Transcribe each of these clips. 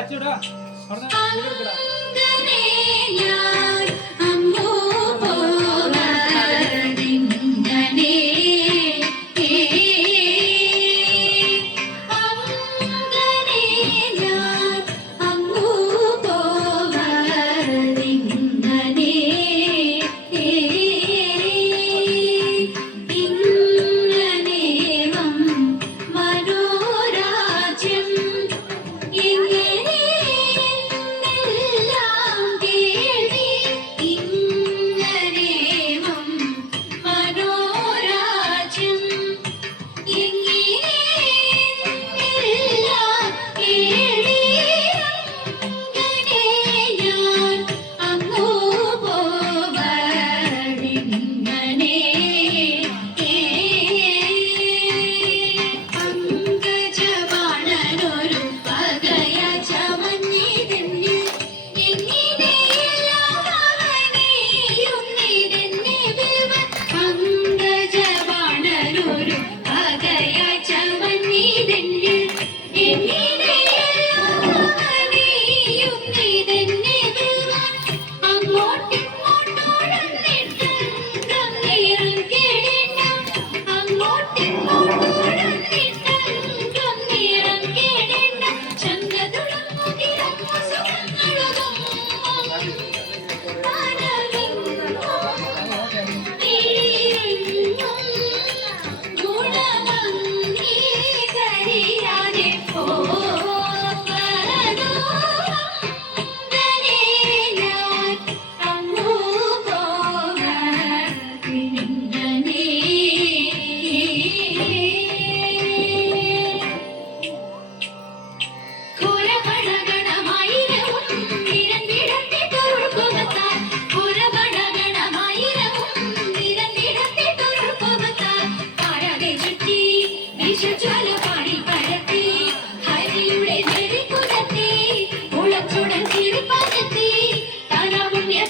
അച്ഛടാ പറഞ്ഞ.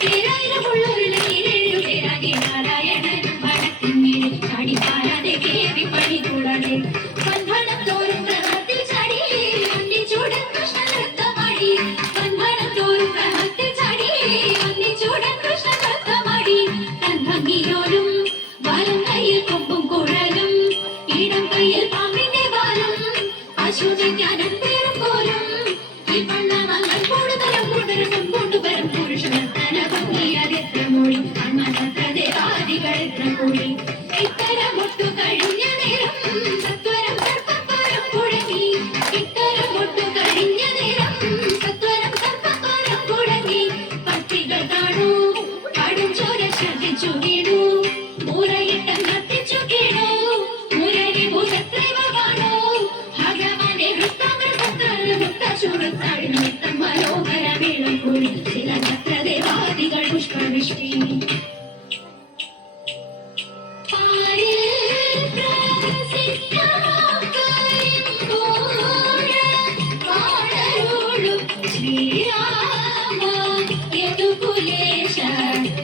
ഹരിയുടെ പുരുഷന് തന ഭംഗിയതെത്ര മൊഴി അണ്ണ സത്രദേവാദികൾ എത്ര കൂടി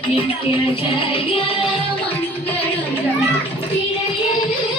నిత్య జయ మంగళ తిరయ